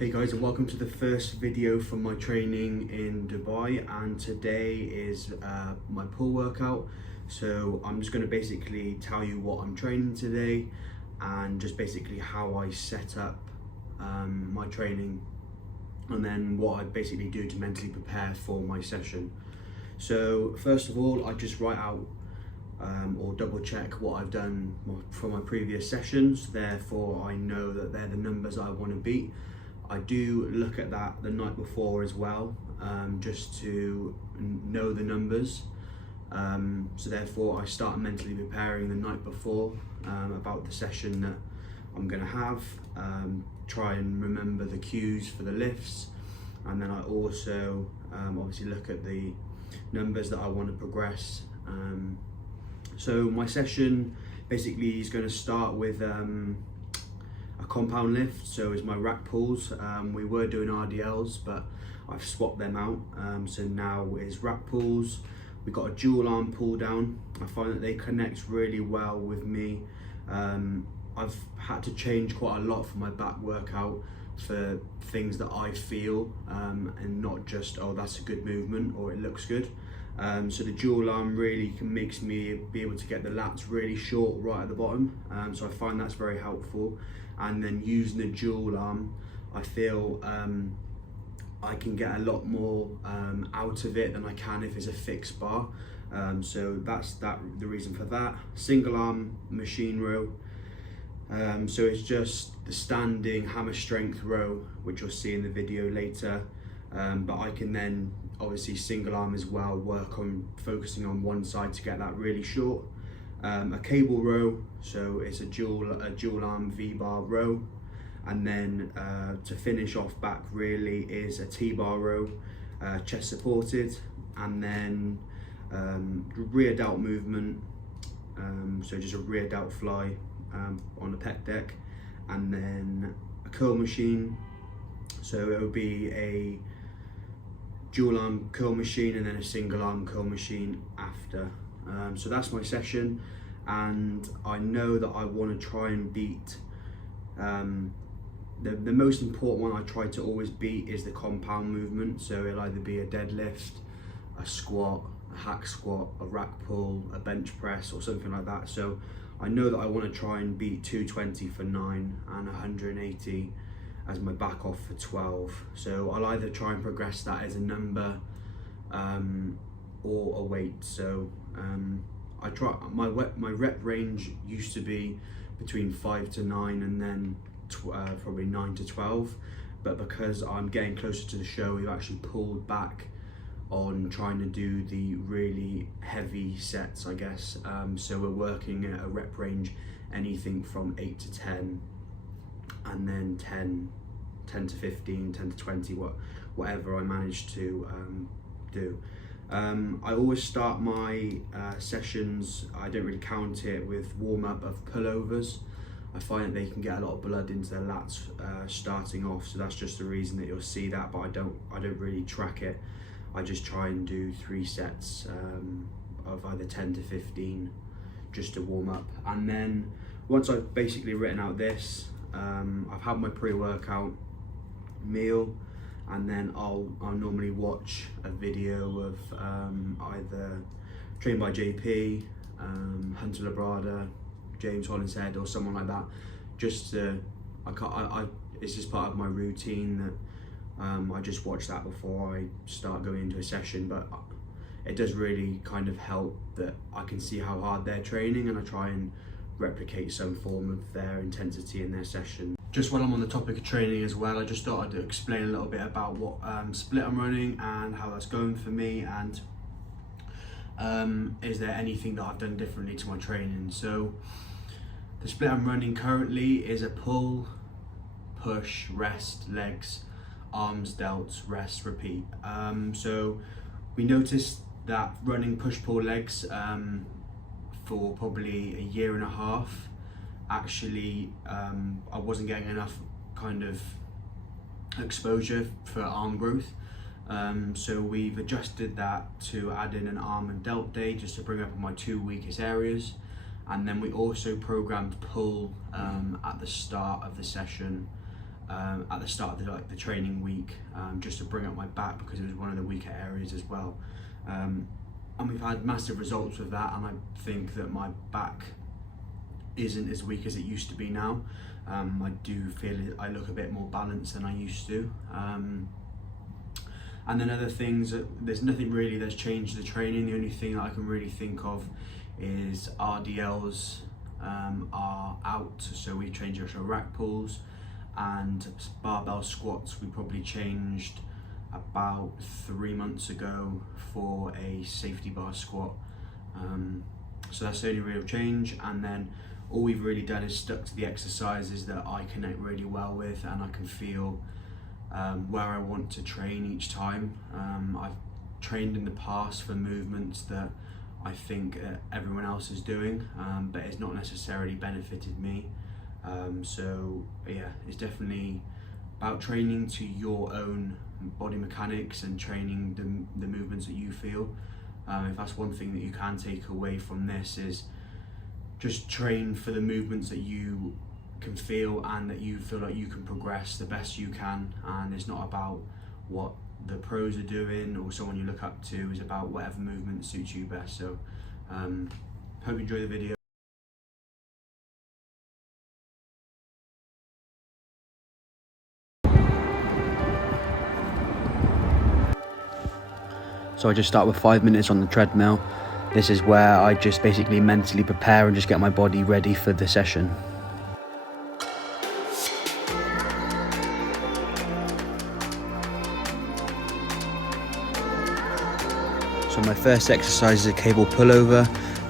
Hey guys, and welcome to the first video from my training in Dubai, and today is my pull workout. So I'm just going to basically tell you what I'm training today and just basically how I set up my training, and then what I basically do to mentally prepare for my session. So first of all, I just write out or double check what I've done for my previous sessions, therefore I know that they're the numbers I want to beat. I do look at that the night before as well, just to know the numbers. So therefore I start mentally preparing the night before about the session that I'm going to have, try and remember the cues for the lifts, and then I also obviously look at the numbers that I want to progress. So my session basically is going to start with a compound lift, so is my rack pulls. We were doing RDLs, but I've swapped them out. So now is rack pulls. We've got a dual arm pull down. I find that they connect really well with me. I've had to change quite a lot for my back workout for things that I feel, and not just, oh, that's a good movement or it looks good. So the dual arm really makes me be able to get the lats really short right at the bottom. So I find that's very helpful. And then using the dual arm, I feel I can get a lot more out of it than I can if it's a fixed bar. So that's the reason for that. Single arm machine row. So it's just the standing hammer strength row, which you'll see in the video later. But I can then obviously single arm as well, work on focusing on one side to get that really short. A cable row, so it's a dual arm V-bar row, and then to finish off back really is a T-bar row, chest supported, and then rear delt movement, so just a rear delt fly on the pec deck, and then a curl machine, so it would be a dual arm curl machine and then a single arm curl machine after. So that's my session, and I know that I want to try and beat the most important one I try to always beat is the compound movement. So it'll either be a deadlift, a squat, a hack squat, a rack pull, a bench press, or something like that. So I know that I want to try and beat 220 for 9 and 180 as my back off for 12. So I'll either try and progress that as a number or a weight. So I try my rep range used to be between 5 to 9 and then probably 9 to 12, but because I'm getting closer to the show, we've actually pulled back on trying to do the really heavy sets, I guess. So we're working at a rep range anything from 8 to 10, and then 10 to 15, 10 to 20, whatever I manage to do. I always start my sessions, I don't really count it, with warm-up of pullovers. I find that they can get a lot of blood into their lats starting off, so that's just the reason that you'll see that, but I don't really track it. I just try and do 3 sets of either 10 to 15 just to warm up. And then once I've basically written out this, I've had my pre-workout meal, and then I'll normally watch a video of either Trained by JP, Hunter Labrada, James Hollinshead, or someone like that. Just it's just part of my routine that I just watch that before I start going into a session. But it does really kind of help that I can see how hard they're training, and I try and replicate some form of their intensity in their session. Just while I'm on the topic of training as well, I just thought I'd explain a little bit about what split I'm running and how that's going for me, and is there anything that I've done differently to my training. So the split I'm running currently is a pull, push, rest, legs, arms, delts, rest, repeat. So we noticed that running push-pull legs for probably a year and a half, actually I wasn't getting enough kind of exposure for arm growth. So we've adjusted that to add in an arm and delt day just to bring up my 2 weakest areas. And then we also programmed pull at the start of the session at the start of the training week, just to bring up my back because it was one of the weaker areas as well. And we've had massive results with that, and I think that my back isn't as weak as it used to be now. I do feel I look a bit more balanced than I used to. And then other things, there's nothing really that's changed the training. The only thing that I can really think of is RDLs are out, so we changed our rack pulls, and barbell squats we probably changed about 3 months ago for a safety bar squat. So that's the only real change, and then all we've really done is stuck to the exercises that I connect really well with, and I can feel where I want to train each time. I've trained in the past for movements that I think everyone else is doing, but it's not necessarily benefited me. So yeah, it's definitely about training to your own body mechanics and training the movements that you feel. If that's one thing that you can take away from this, is just train for the movements that you can feel and that you feel like you can progress the best you can. And it's not about what the pros are doing or someone you look up to. It's about whatever movement suits you best. So hope you enjoy the video. So I just start with 5 minutes on the treadmill. This is where I just basically mentally prepare and just get my body ready for the session. So my first exercise is a cable pullover.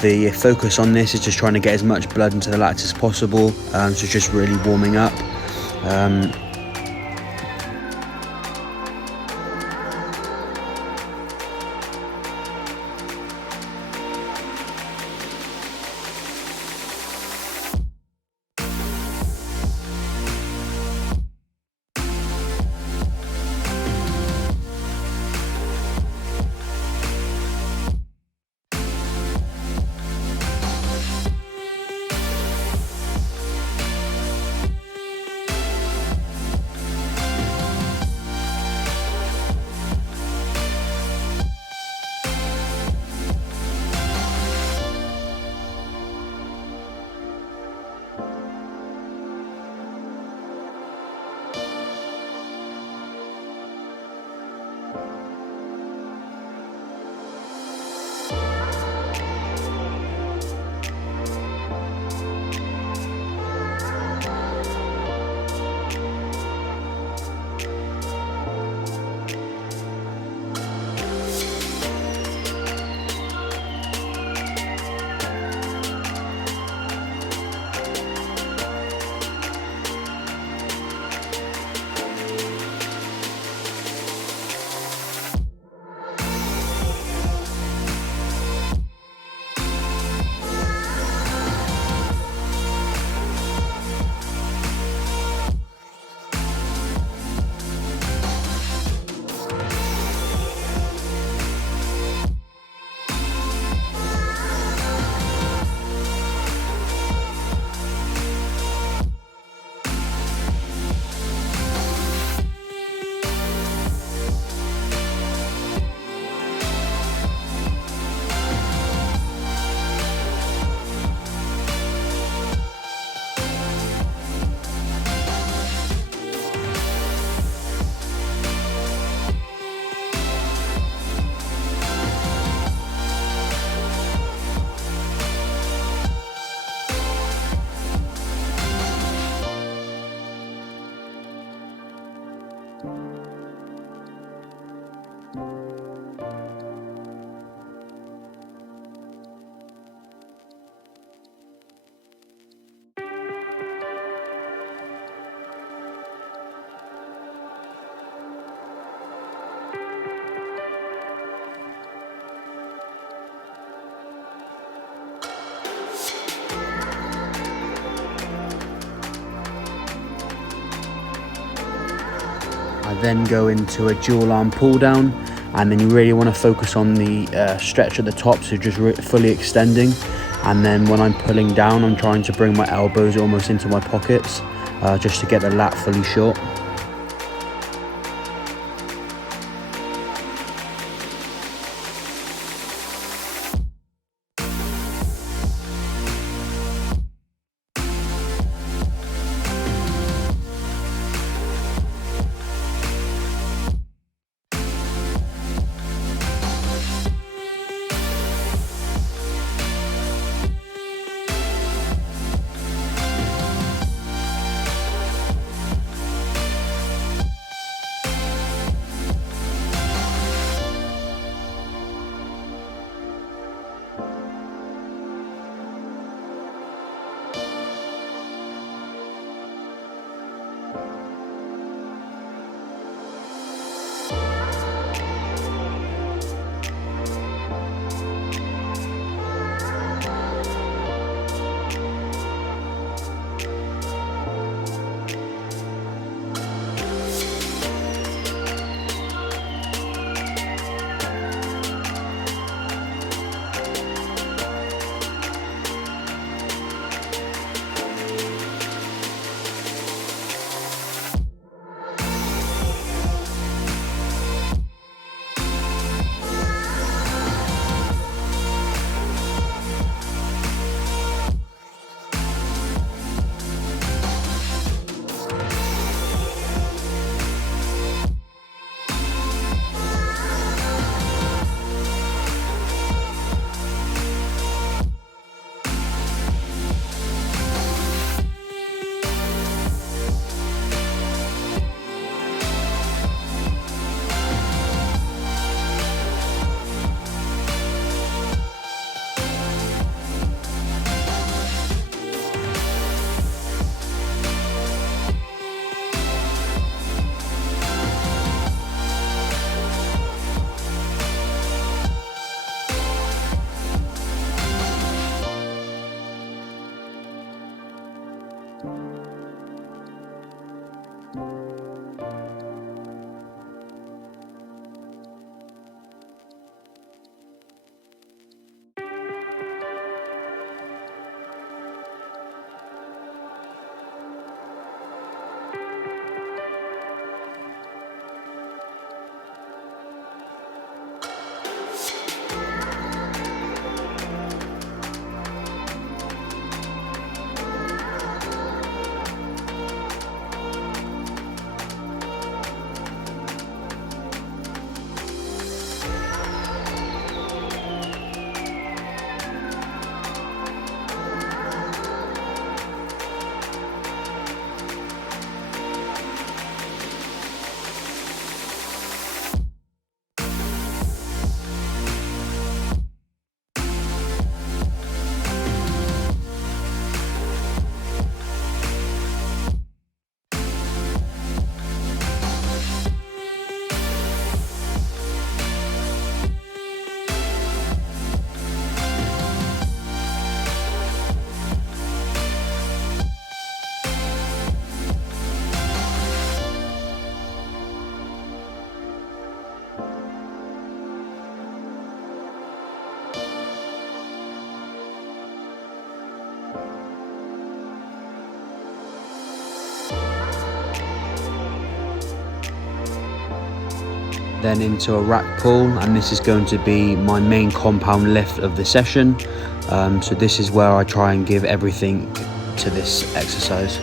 The focus on this is just trying to get as much blood into the lats as possible. So just really warming up. I then go into a dual arm pull down, and then you really want to focus on the stretch at the top, so just fully extending. And then when I'm pulling down, I'm trying to bring my elbows almost into my pockets. just to get the lat fully short. Then into a rack pull, and this is going to be my main compound lift of the session. So this is where I try and give everything to this exercise.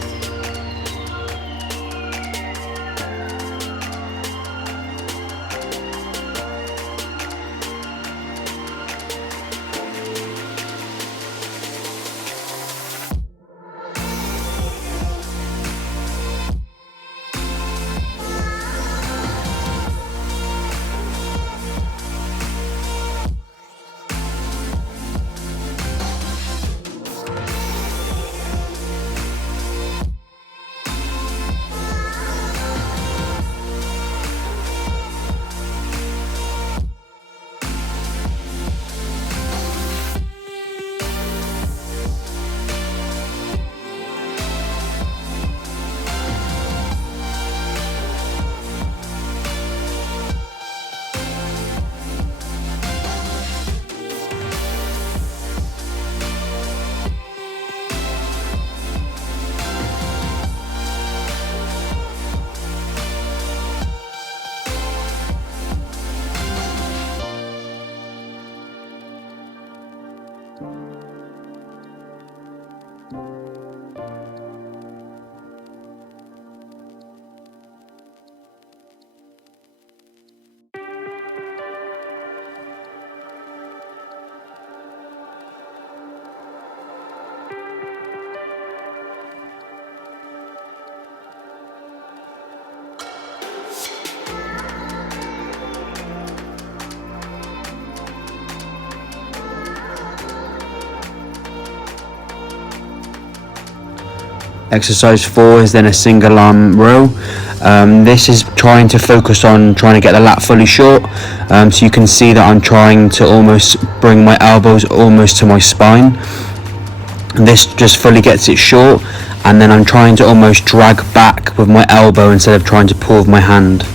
Exercise 4 is then a single arm row. This is trying to focus on trying to get the lat fully short. So you can see that I'm trying to almost bring my elbows almost to my spine. This just fully gets it short, and then I'm trying to almost drag back with my elbow instead of trying to pull with my hand.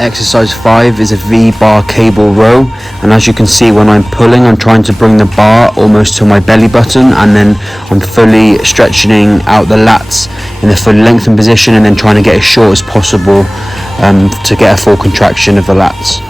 Exercise 5 is a V-bar cable row, and as you can see, when I'm pulling, I'm trying to bring the bar almost to my belly button, and then I'm fully stretching out the lats in the full lengthened position, and then trying to get as short as possible to get a full contraction of the lats.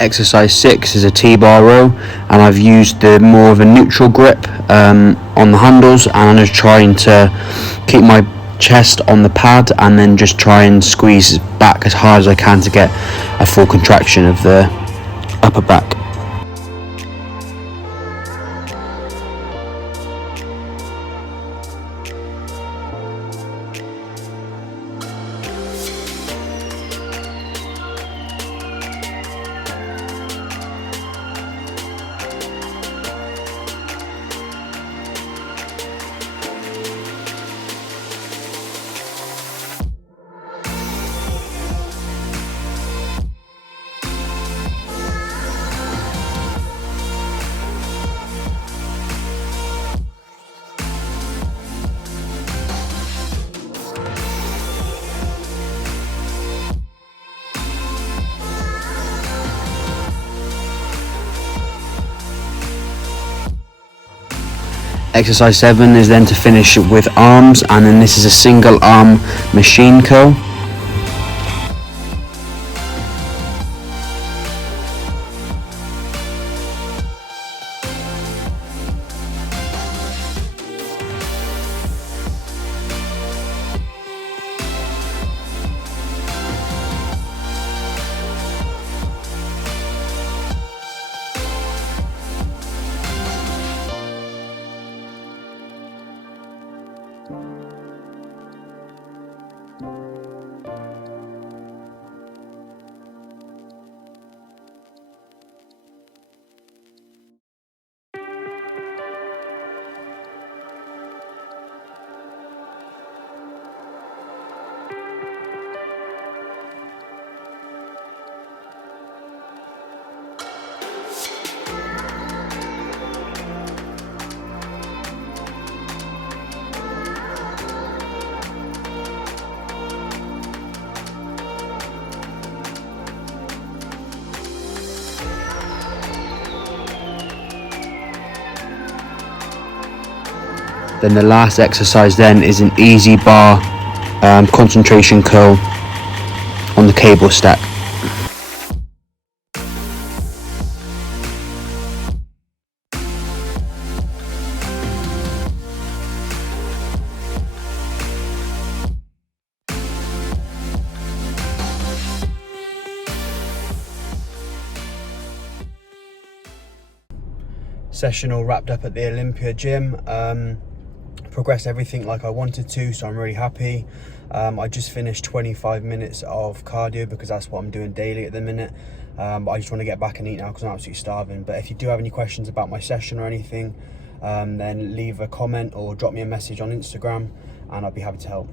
Exercise 6 is a T-bar row, and I've used the more of a neutral grip on the handles, and I'm just trying to keep my chest on the pad and then just try and squeeze back as hard as I can to get a full contraction of the upper back. Exercise 7 is then to finish with arms, and then this is a single arm machine curl. Then the last exercise then is an easy bar concentration curl on the cable stack. Session all wrapped up at the Olympia gym. Progressed everything like I wanted to, so I'm really happy. I just finished 25 minutes of cardio because that's what I'm doing daily at the minute. But I just want to get back and eat now because I'm absolutely starving. But if you do have any questions about my session or anything, then leave a comment or drop me a message on Instagram and I'll be happy to help.